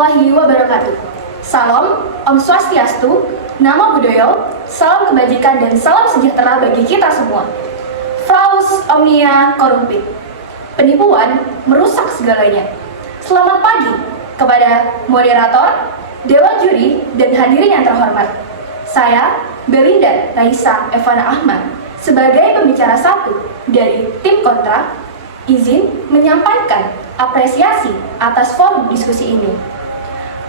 warahmatullahi wabarakatuh. Salam, Om Swastiastu, Namo Buddhaya, salam kebajikan dan salam sejahtera bagi kita semua. Fraus omnia corrumpit. Penipuan merusak segalanya. Selamat pagi kepada moderator, dewan juri, dan hadirin yang terhormat. Saya, Belinda Raisa Evana Ahmad, sebagai pembicara satu dari tim kontra, izin menyampaikan apresiasi atas forum diskusi ini.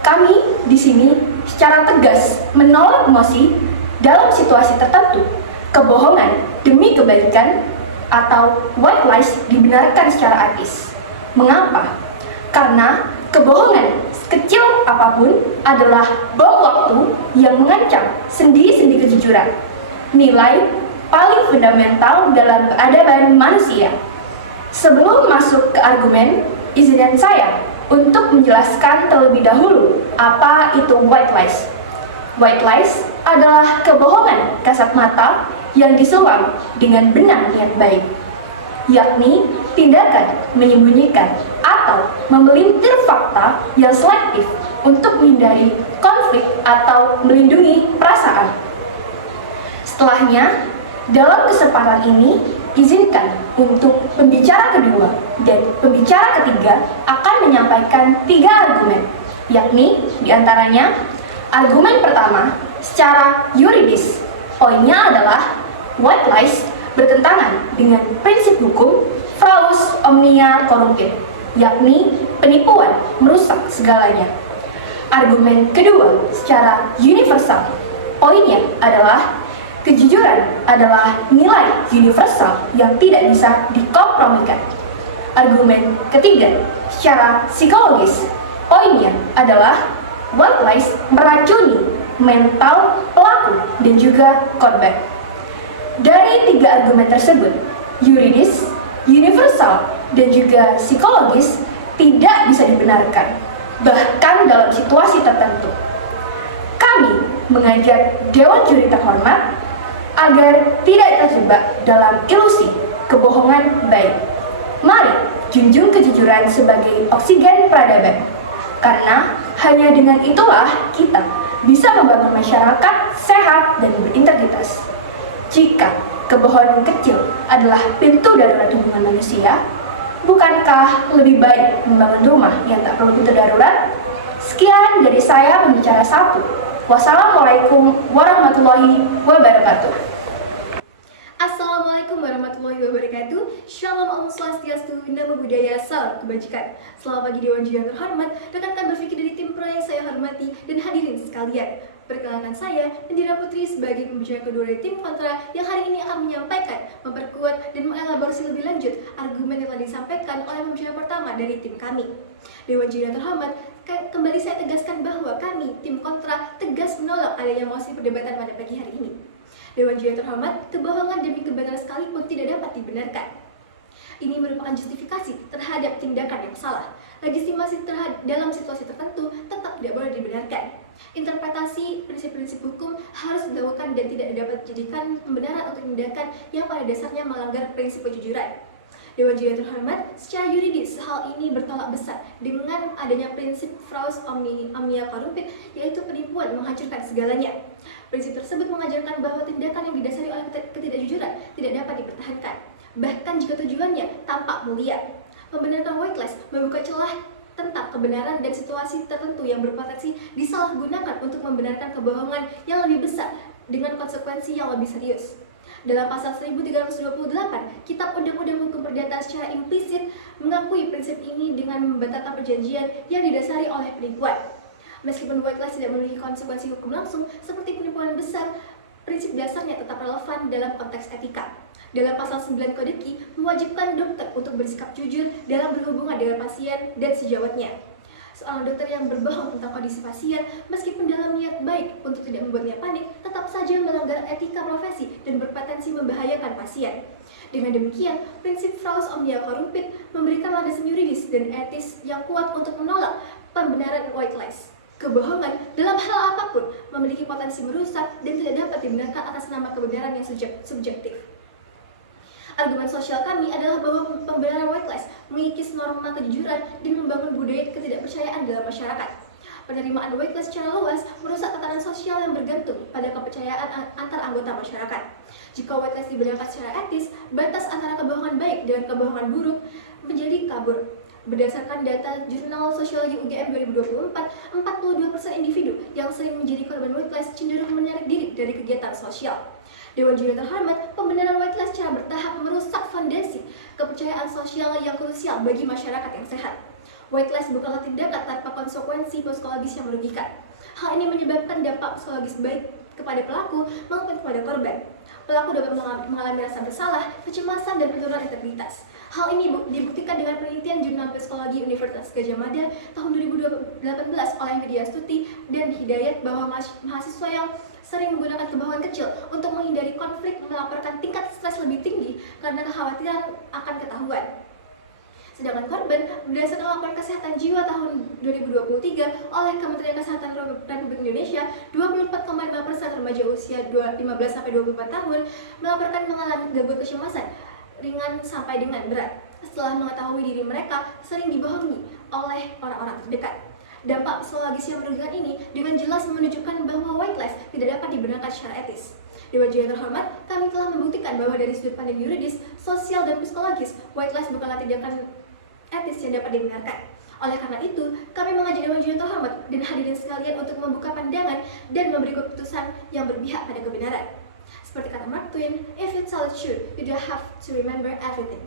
Kami di sini secara tegas menolak emosi dalam situasi tertentu, kebohongan demi kebaikan atau white lies dibenarkan secara etis. Mengapa? Karena kebohongan sekecil apapun adalah bom waktu yang mengancam sendi-sendi kejujuran, nilai paling fundamental dalam peradaban manusia. Sebelum masuk ke argumen, izinkan saya untuk menjelaskan terlebih dahulu apa itu white lies. White lies adalah kebohongan kasat mata yang disulam dengan benang niat baik, yakni tindakan menyembunyikan atau memelintir fakta yang selektif untuk menghindari konflik atau melindungi perasaan. Setelahnya, dalam kesempatan ini, izinkan untuk pembicara kedua dan pembicara ketiga akan menyampaikan 3 argumen, yakni diantaranya argumen pertama secara yuridis. Poinnya adalah white lies bertentangan dengan prinsip hukum fraus omnia corrumpit, yakni penipuan merusak segalanya. Argumen kedua secara universal. Poinnya adalah kejujuran adalah nilai universal yang tidak bisa dikompromikan. Argumen ketiga, secara psikologis, poinnya adalah white lies meracuni mental pelaku dan juga korban. Dari 3 argumen tersebut, yuridis, universal, dan juga psikologis tidak bisa dibenarkan, bahkan dalam situasi tertentu. Kami mengajak Dewan Juri terhormat agar tidak terjebak dalam ilusi kebohongan baik. Mari junjung kejujuran sebagai oksigen peradaban, karena hanya dengan itulah kita bisa membangun masyarakat sehat dan berintegritas. Jika kebohongan kecil adalah pintu darurat hubungan manusia, bukankah lebih baik membangun rumah yang tak perlu pintu darurat? Sekian dari saya pembicara satu. Wassalamualaikum warahmatullahi wabarakatuh. Assalamualaikum warahmatullahi wabarakatuh. Shalom, Om Swastiastu, Namo Buddhaya, salam kebajikan. Selamat pagi Dewan Juri yang terhormat, rekan-rekan berpikir dari tim pro yang saya hormati dan hadirin sekalian. Perkenalkan saya, Indira Putri sebagai pembicara kedua dari tim kontra yang hari ini akan menyampaikan, memperkuat, dan mengelaborasi lebih lanjut argumen yang telah disampaikan oleh pembicara pertama dari tim kami. Dewan Juri yang terhormat, kembali saya tegaskan bahwa kami, tim kontra, tegas menolak adanya mosi perdebatan pada pagi hari ini. Dewan Juri yang terhormat, kebohongan demi kebenaran sekalipun tidak dapat dibenarkan. Ini merupakan justifikasi terhadap tindakan yang salah. Legitimasi dalam situasi tertentu tetap tidak boleh dibenarkan. Interpretasi prinsip-prinsip hukum harus dilakukan dan tidak dapat dijadikan pembenaran untuk tindakan yang pada dasarnya melanggar prinsip kejujuran. Dewan Juri yang terhormat, secara yuridis hal ini bertolak besar dengan adanya prinsip fraus omnia corrumpit, yaitu penipuan menghancurkan segalanya. Prinsip tersebut mengajarkan bahwa tindakan yang didasari oleh ketidakjujuran tidak dapat dipertahankan, bahkan jika tujuannya tampak mulia. Membenarkan white lies membuka celah tentang kebenaran dan situasi tertentu yang berpotensi disalahgunakan untuk membenarkan kebohongan yang lebih besar dengan konsekuensi yang lebih serius. Dalam pasal 1328, Kitab Undang-Undang Hukum Perdata secara implisit mengakui prinsip ini dengan membatalkan perjanjian yang didasari oleh penipuan. Meskipun white lies tidak memiliki konsekuensi hukum langsung seperti penipuan besar, prinsip dasarnya tetap relevan dalam konteks etika. Dalam pasal 9 Kodeki mewajibkan dokter untuk bersikap jujur dalam berhubungan dengan pasien dan sejawatnya. Seorang dokter yang berbohong tentang kondisi pasien, meskipun dalam niat baik untuk tidak membuatnya panik, tetap saja melanggar etika profesi dan berpotensi membahayakan pasien. Dengan demikian, prinsip fraus omnia corrumpit memberikan landasan yuridis dan etis yang kuat untuk menolak pembenaran white lies. Kebohongan dalam hal apapun memiliki potensi merusak dan tidak dapat dibenarkan atas nama kebenaran yang subjektif. Argumen sosial kami adalah bahwa pembenaran white lies mengikis norma kejujuran dan membangun budaya ketidakpercayaan dalam masyarakat. Penerimaan whitelist secara luas merusak tatanan sosial yang bergantung pada kepercayaan antar anggota masyarakat. Jika whitelist dibenarkan secara etis, batas antara kebohongan baik dan kebohongan buruk menjadi kabur. Berdasarkan data Jurnal Sosiologi UGM 2024, 42% individu yang sering menjadi korban whitelist cenderung menarik diri dari kegiatan sosial. Dewan Juri terhormat, pembenaran whitelist secara bertahap merusak fondasi kepercayaan sosial yang krusial bagi masyarakat yang sehat. Whitelist bukanlah tindakan tanpa konsekuensi psikologis yang merugikan. Hal ini menyebabkan dampak psikologis baik kepada pelaku maupun kepada korban. Pelaku dapat mengalami rasa bersalah, kecemasan, dan penurunan integritas. Hal ini dibuktikan dengan penelitian Jurnal Psikologi Universitas Gadjah Mada tahun 2018 oleh Widya Stuti dan Hidayat bahwa mahasiswa yang sering menggunakan kebohongan kecil untuk menghindari konflik melaporkan tingkat stres lebih tinggi karena kekhawatiran akan ketahuan. Sedangkan korban, berdasarkan laporan kesehatan jiwa tahun 2023 oleh Kementerian Kesehatan Republik Indonesia, 24,5% remaja usia 15-24 tahun melaporkan mengalami gangguan kecemasan ringan sampai dengan berat setelah mengetahui diri mereka sering dibohongi oleh orang-orang terdekat. Dampak psikologis yang merugikan ini dengan jelas menunjukkan bahwa whitelist tidak dapat dibenarkan secara etis. Dewan Juri yang terhormat, kami telah membuktikan bahwa dari sudut pandang yuridis, sosial, dan psikologis, whitelist bukanlah tindakan etis yang dapat dibenarkan. Oleh karena itu, kami mengajak Dewan Juri yang terhormat dan hadirin sekalian untuk membuka pandangan dan memberi keputusan yang berpihak pada kebenaran. Seperti kata Mark Twain, if you tell the truth, you don't have to remember everything.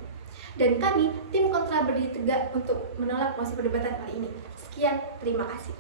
Dan kami, tim kontra berdiri tegak untuk menolak mosi perdebatan kali ini. Sekian, terima kasih.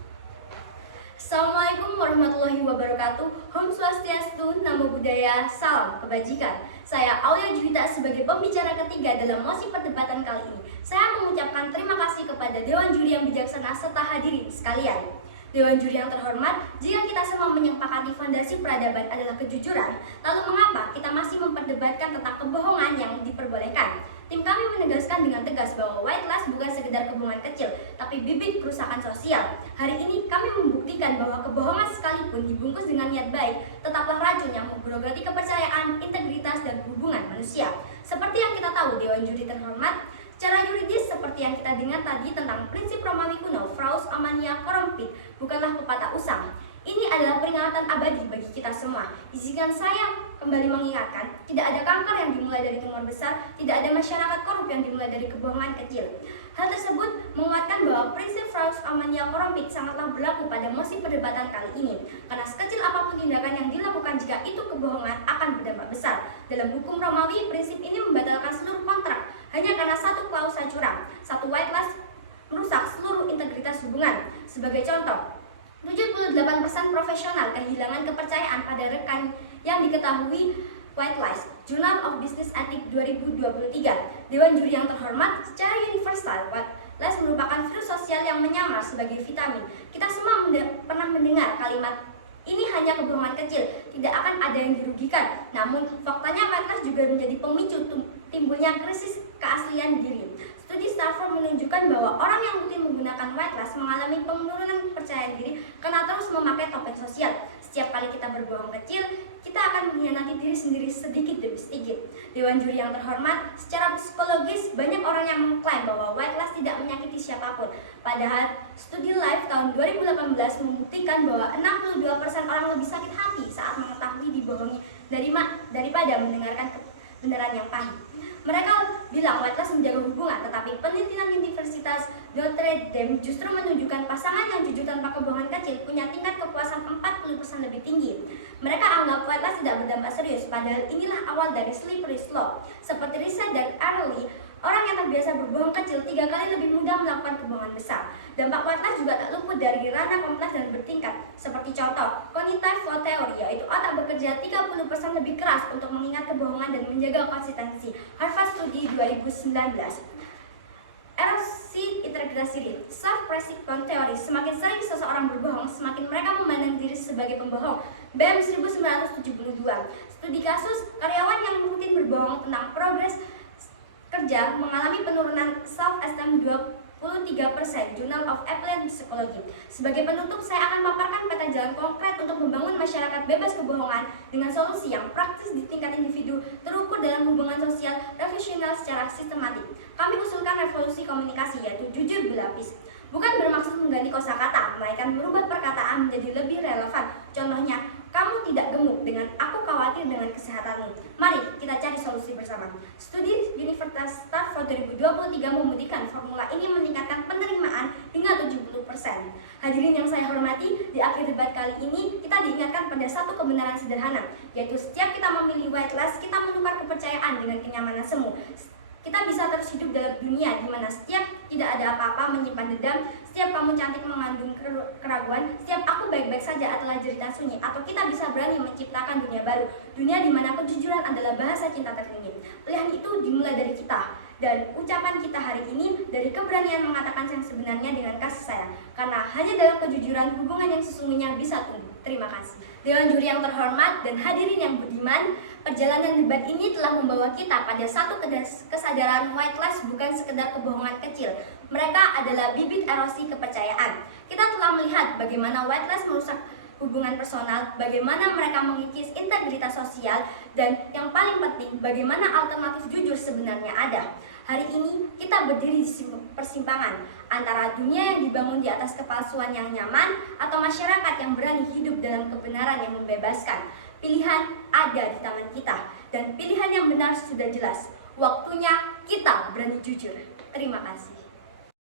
Assalamualaikum warahmatullahi wabarakatuh. Om Swastiastu, Namo Buddhaya, Salam Kebajikan. Saya Aulia Juwita sebagai pembicara ketiga dalam mosi perdebatan kali ini. Saya mengucapkan terima kasih kepada Dewan Juri yang bijaksana serta hadirin sekalian. Dewan Juri yang terhormat, jika kita semua menyepakati fondasi peradaban adalah kejujuran, lalu mengapa kita masih memperdebatkan tentang kebohongan yang diperbolehkan? Tim kami menegaskan dengan tegas bahwa whitelist bukan sekedar kebohongan kecil, tapi bibit kerusakan sosial. Hari ini kami membuktikan bahwa kebohongan sekalipun dibungkus dengan niat baik, tetaplah racun yang membrogoti kepercayaan, integritas, dan hubungan manusia. Seperti yang kita tahu, Dewan Juri terhormat, secara yuridis seperti yang kita dengar tadi tentang prinsip Romawi kuno, Fraus Amania Corrompit, bukanlah pepatah usang. Ini adalah peringatan abadi bagi kita semua. Izinkan saya kembali mengingatkan, tidak ada kanker yang dimulai dari tumor besar, tidak ada masyarakat korup yang dimulai dari kebohongan kecil. Hal tersebut menguatkan bahwa prinsip Fraus Amania Corrompit sangatlah berlaku pada mosi perdebatan kali ini. Karena sekecil apapun tindakan yang dilakukan jika itu kebohongan akan berdampak besar. Dalam hukum Romawi, prinsip ini membatalkan seluruh kontrak hanya karena satu klausa curang. Satu whitelist merusak seluruh integritas hubungan. Sebagai contoh, 78% profesional kehilangan kepercayaan pada rekan yang diketahui whitelist. Journal of Business Ethics 2023. Dewan Juri yang terhormat, secara universal, whitelist merupakan virus sosial yang menyamar sebagai vitamin. Kita semua pernah mendengar kalimat, ini hanya kebohongan kecil, tidak akan ada yang dirugikan. Namun, faktanya whitelist juga menjadi pemicu timbulnya krisis keaslian diri. Studi Stanford menunjukkan bahwa orang yang rutin menggunakan whitelist mengalami penurunan kepercayaan diri karena terus memakai topeng sosial. Setiap kali kita berbohong kecil, kita akan mengkhianati diri sendiri sedikit demi sedikit. Dewan Juri yang terhormat, secara psikologis banyak orang yang mengklaim bahwa whitelist tidak menyakiti siapapun. Padahal studi Life tahun 2018 membuktikan bahwa 62% orang lebih sakit hati saat mengetahui dibohongi daripada mendengarkan kebenaran yang pahit. Mereka bilang whitelist menjaga hubungan, tetapi penelitian Universitas Notre Dame justru menunjukkan pasangan yang jujur tanpa kebohongan kecil punya tingkat kepuasan 40% lebih tinggi. Mereka anggap whitelist tidak berdampak serius, padahal inilah awal dari slippery slope. Seperti riset dan Early, orang yang terbiasa berbohong kecil 3 kali lebih mudah melakukan kebohongan besar. Dampak whitelist juga tak luput dari ranah kompleks dan bertingkat. Seperti contoh, cognitive fault theory, yaitu otak bekerja 30% lebih keras untuk mengingat kebohongan dan menjaga konsistensi. Harvard Study 2019. Erosi integritas diri, self-perception theory. Semakin sering seseorang berbohong, semakin mereka memandang diri sebagai pembohong. BEM 1972. Studi kasus karyawan yang rutin berbohong tentang progres kerja mengalami penurunan self-esteem 23%. Journal of Applied Psychology. Sebagai penutup, saya akan memaparkan peta jalan konkret untuk membangun masyarakat bebas kebohongan dengan solusi yang praktis di tingkat individu, terukur dalam hubungan sosial, profesional secara sistematik. Kami usulkan revolusi komunikasi, yaitu jujur berlapis. Bukan bermaksud mengganti kosakata, melainkan merubah perkataan menjadi lebih relevan. Contohnya, kamu tidak gemuk dengan aku khawatir dengan kesehatanmu. Mari kita cari solusi bersama. Studi Universitas Stanford 2023 membuktikan formula ini meningkatkan penerimaan hingga 70%. Hadirin yang saya hormati, di akhir debat kali ini kita diingatkan pada satu kebenaran sederhana, yaitu setiap kita memilih white lies, kita menukar kepercayaan dengan kenyamanan semu. Kita bisa terus hidup dalam dunia di mana setiap tidak ada apa-apa menyimpan dendam, setiap kamu cantik mengandung keraguan, setiap aku baik-baik saja adalah jeritan sunyi, atau kita bisa berani menciptakan dunia baru, dunia di mana kejujuran adalah bahasa cinta tertinggi. Pilihan itu dimulai dari kita, dan ucapan kita hari ini dari keberanian mengatakan yang sebenarnya dengan kasih sayang, karena hanya dalam kejujuran hubungan yang sesungguhnya bisa tumbuh. Terima kasih. Dewan juri yang terhormat dan hadirin yang budiman, perjalanan debat ini telah membawa kita pada satu kesadaran white lies bukan sekedar kebohongan kecil. Mereka adalah bibit erosi kepercayaan. Kita telah melihat bagaimana white lies merusak hubungan personal, bagaimana mereka mengikis integritas sosial, dan yang paling penting, bagaimana alternatif jujur sebenarnya ada. Hari ini kita berdiri di persimpangan antara dunia yang dibangun di atas kepalsuan yang nyaman atau masyarakat yang berani hidup dalam kebenaran yang membebaskan. Pilihan ada di tangan kita, dan pilihan yang benar sudah jelas. Waktunya kita berani jujur. Terima kasih.